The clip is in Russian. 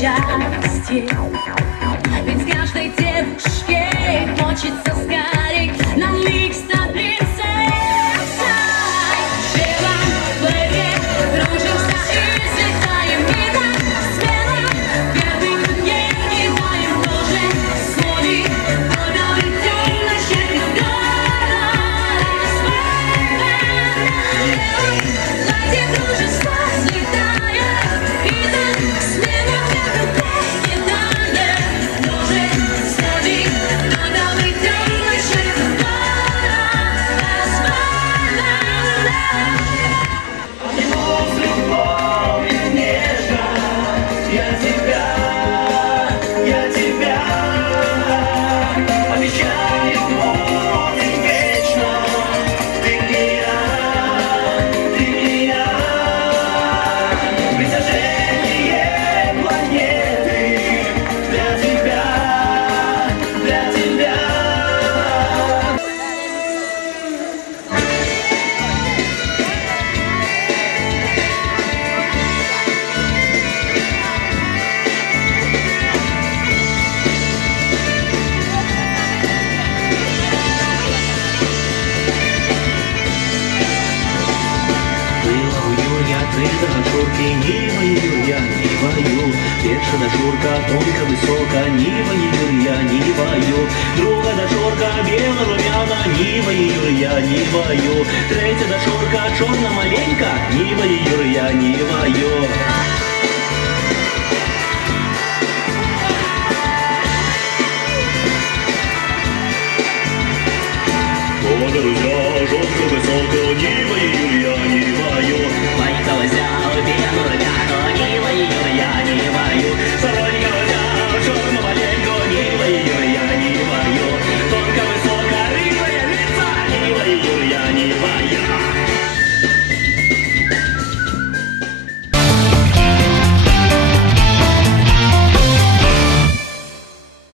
счастье. Ведь каждой девушке хочется скорей на миг стать принцессой. В белом платье кружимся и взлетаем, и так смело первый мне кидаем тоже свои подобретем на счастье. Платье кружится, взлетает, и так смело первый мне кидаем тоже свои подобретем на счастье. Крыса на шурке, не вою, я не вою. Перша дошурка, тонко, высоко, не вою, я не вою. Друга дошурка, бело, румяна, не вою, я не вою. Третя дошурка, чорна, маленька, не вою, я не